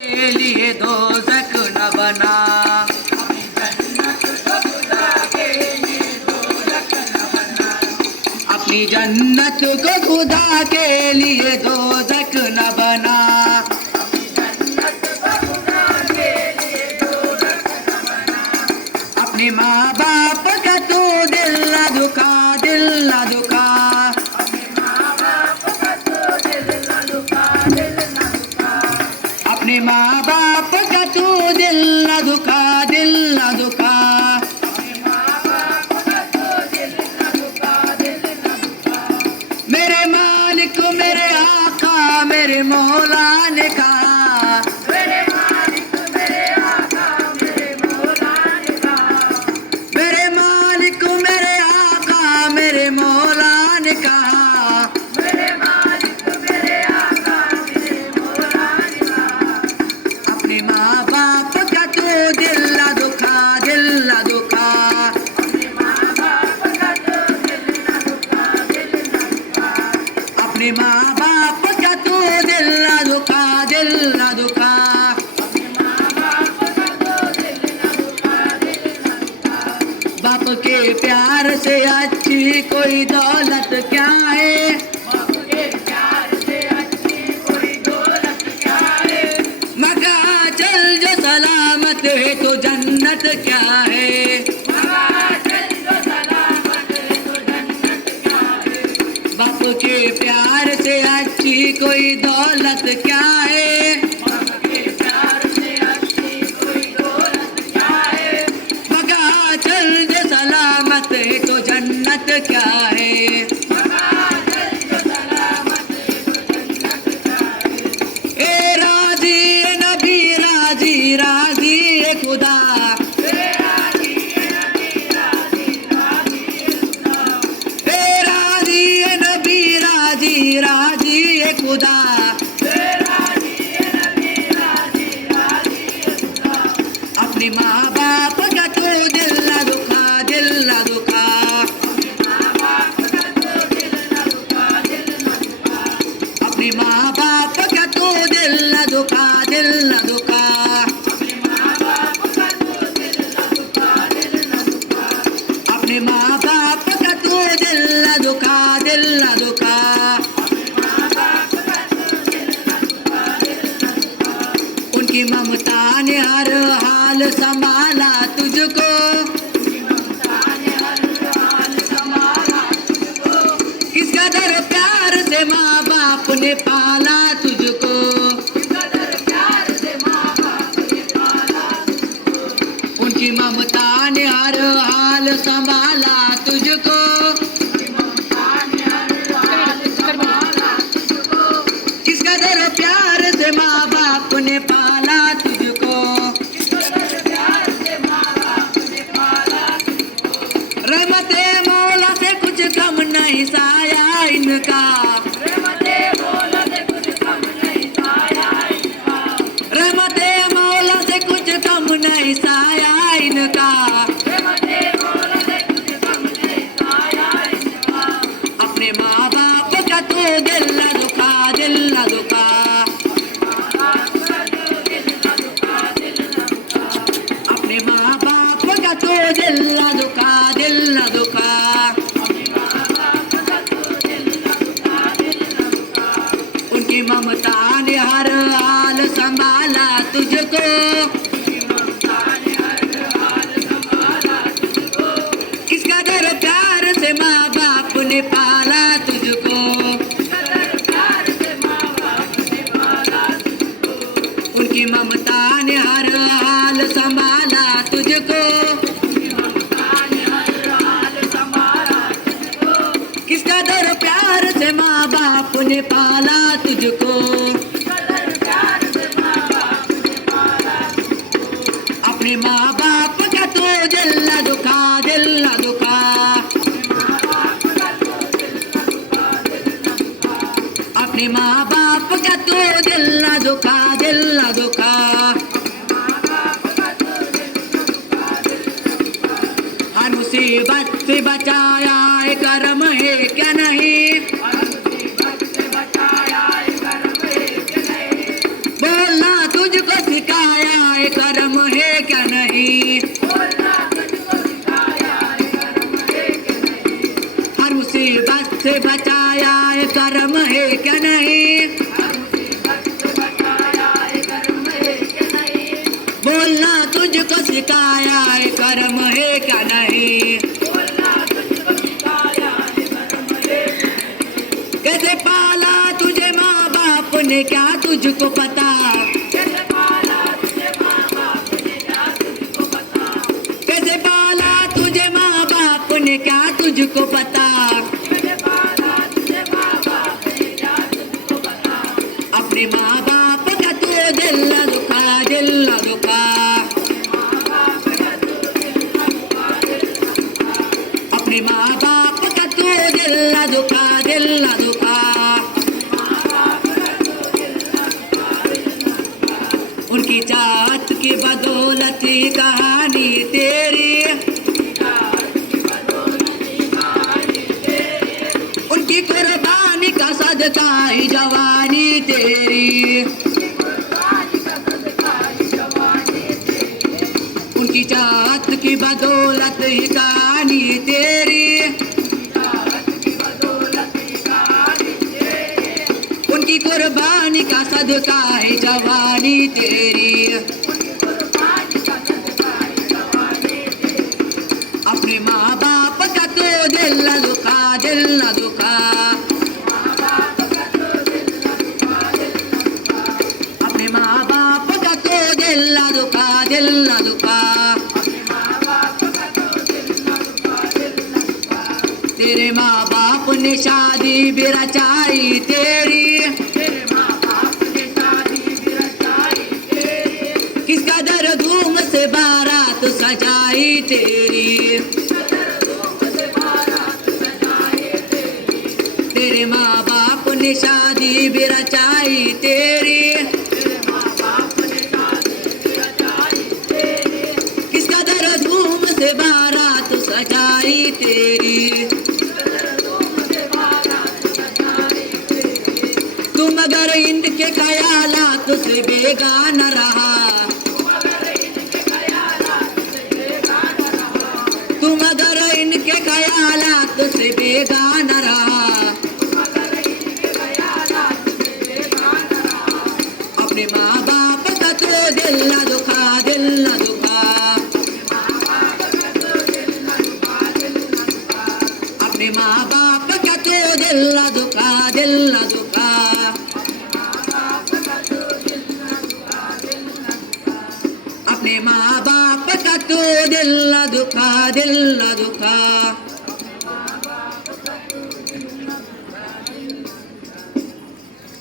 के लिए दोज़ख न बना। अपनी जन्नत को खुदा के लिए दोज़ख न बना। अपने माँ बाप का तू दिल न दुखा, दिल न दुखा। अपने माँ बाप का तू दिल न दुखा, दिल न दुखा। मेरे मालिक मेरे आका मेरे मौला ने कहा, मेरे मालिक मेरे आका मेरे मौला ने कहा, मेरे मालिक मेरे आका मेरे मौला ने कहा। मेरे मालिक मेरे आका मेरे मौला ने कहा। अपने माँ बाप का तू दिल न दुखा, दिल न दुखा। अपने माँ बाप का तो दिल न दुखा, दिल न दुखा। अपने माँ बाप का तू दिल न दुखा, दिल न दुखा। अपने माँ बाप का तो दिल न दुखा, दिल न दुखा। बाप के प्यार से अच्छी कोई दौलत क्या है। बाप के प्यार से अच्छी कोई दौलत क्या है। मगा चल जो सलामत है तो जन्नत क्या है। मगा चल जो सलामत है तो जन्नत क्या है। बाप के प्यार से अच्छी कोई दौलत क्या है। बाप के प्यार से अच्छी कोई दौलत क्या है। मगा चल जो सलामत है तो जन्नत क्या है। मगा चल जो सलामत है तो जन्नत क्या है। ए राजी ए नबी राजी, राजी ए खुदा। तेरा जी नबी राजी, राजी खुदा। ए राजी ए नबी राजी, राजी ए खुदा। तेरा जी नबी राजी, राजी खुदा। अपने माँ बाप का तू दिल न दुखा, दिल न दुखा। अपने माँ बाप का तो दिल न दुखा, दिल न दुखा। अपने माँ बाप का तू दिल न दुखा, दिल न दुखा। अपने माँ बाप का तो दिल न दुखा, दिल न दुखा। अपने माँ बाप का तू दिल न दुखा, दिल न दुखा। अपने माँ बाप का तो दिल न दुखा, दिल न दुखा। उनकी ममता ने हर हाल संभाला तुझको। उनकी ममता ने हर हाल संभाला तुझको। किस कदर प्यार से माँ बाप ने पाला तुझको। किस कदर प्यार से माँ बाप ने पाला तुझको। उनकी ममता ने हर हाल संभाला तुझको। उनकी ममता ने हर हाल संभाला तुझको। किस कदर प्यार से माँ बाप ने पाला तुझको। किस कदर प्यार से माँ बाप ने पाला तुझको। रहमते मौला से कुछ कम नहीं साया इनका। रहमते मौला से कुछ कम नहीं साया इनका। रहमते मौला से कुछ कम नहीं साया इनका। रहमते मौला से कुछ कम नहीं साया इनका। अपने माँ बाप का तू दिल न दुखा, दिल न दुखा। माँ बाप का तो दिल न दुखा, दिल न दुखा। अपने माँ बाप का तू दिल न दुखा, दिल न दुखा। अपने माँ बाप का तो दिल न दुखा, दिल न दुखा। उनकी ममता ने हर हाल संभाला तुझको। उनकी ममता ने हर हाल संभाला तुझको। किस कदर प्यार से माँ बाप ने पाला तुझको। किस कदर प्यार से माँ बाप ने पाला तुझको। उनकी ममता ने हर हाल संभाला तुझको। उनकी ममता ने हर हाल संभाला तुझको। किस कदर प्यार से माँ बाप ने पाला तुझको। किस कदर प्यार से माँ बाप ने पाला तुझको। अपने माँ बाप का तू दिल न दुखा, दिल न दुखा। माँ बाप का तो दिल न दुखा, दिल न दुखा। अपने माँ बाप का तू दिल न दुखा, दिल न दुखा। माँ बाप का तो दिल न दुखा, दिल न दुखा। हर मुसीबत से बचाया है करम है क्या नहीं। हर मुसीबत से बचाया है करम है कि नहीं। बोलना तुझको बोलना तुझको सिखाया है कर्म है क्या नहीं, बोलना तुझको सिखाया है कर्म है। कैसे पाला तुझे माँ बाप ने क्या तुझको पता, कैसे पाला तुझे माँ बाप ने क्या तुझको पता, कैसे पाला तुझे माँ बाप ने क्या तुझको पता, कैसे पाला तुझे माँ बाप ने क्या तुझको पता। अपने माँ बाप का तो दिल न दुखा, दिल न दुखा, माँ बाप का तू दिल न दुखा, दिल न दुखा। अपने माँ बाप का तो दिल न दुखा, दिल न दुखा। माँ बाप का तू दिल न दुखा, दिल न दुखा। उनकी चाहत की बदौलत ही कहानी तेरी, उनकी कुर्बानी का सदका ही जवानी तेरी, उनकी चाहत की बदौलत ही कहानी तेरी, उनकी कुर्बानी का सदका है जवानी तेरी। अपने माँ बाप का तो दिल न दुखा, दिल न दुखा, अपने माँ बाप का तो दिल न दुखा, दिल न दुखा। तेरे माँ बाप ने शादी भी रचाई तेरी, किस कदर धूम से बारात सजाई तेरी, तेरे माँ बाप ने शादी भी रचाई तेरी, किस कदर धूम से बारात सजाई तेरी। तुम अगर इनके ख्यालात से बेगाना रहा, तुम अगर इनके ख्यालात से बेगाना रहा, अपने माँ बाप का तो दिल न दुखा, दिल न दुखा, अपने माँ बाप का तो दिल न दुखा, दिल न दुखा। अपने माँ बाप का तो दिल न दुखा, दिल न दुखा।